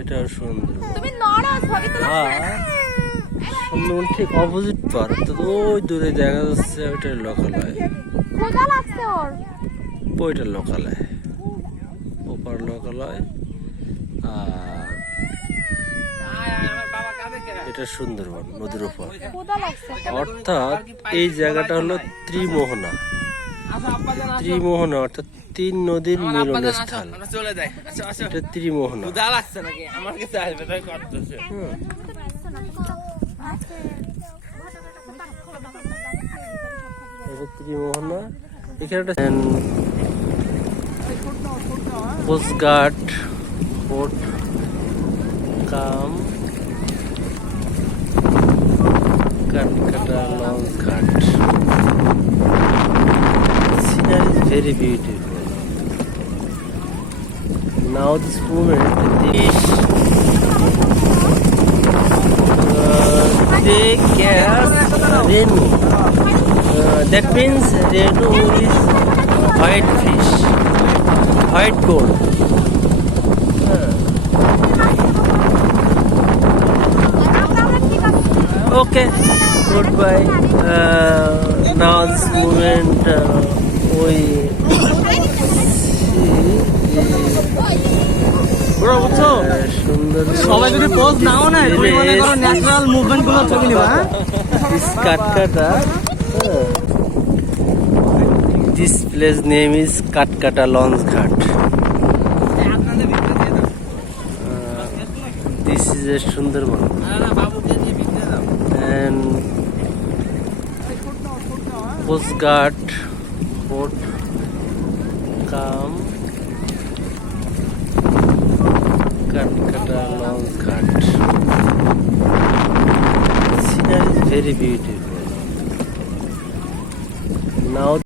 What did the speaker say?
এটাও সুন্দর। তুমি নড়ো ছবি তুলছো। সুন্দরবন ঠিক অপোজিট পার, তো ওই দূরে দেখা যাচ্ছে ওইটার লোকালয়। ক্ষুধা লাগছে ওর। ওইটার লোকালয়, ওপার লোকালয়। আর এটা সুন্দরবন নদীর উপর। ক্ষুধা লাগছে। অর্থাৎ এই জায়গাটা হলো ত্রিমোহনা। ত্রিমোহনা অর্থাৎ তিন নদীর মিলনস্থল। এটা ত্রিমোহনা। এটা ত্রিমোহনা। এখানে একটা কোস্টগার্ড ফোর্ট কাম কাটকাটা লঞ্চ ঘাট। Scenery is very beautiful. Now this moment, they catch renu. That means renu is white fish, white gold. Okay, goodbye. Now this moment we সুন্দর সবাই যদি পোজ নাও না, তুমি মনে করো ন্যাচারাল মুভমেন্ট গুলো ছবি নিবা। কাটকাটা। This place name is Katkata Launch Ghat. This is a Sundarban. And Coast Guard Fort Kam Katkata Launch Ghat. Scenery is very beautiful. Now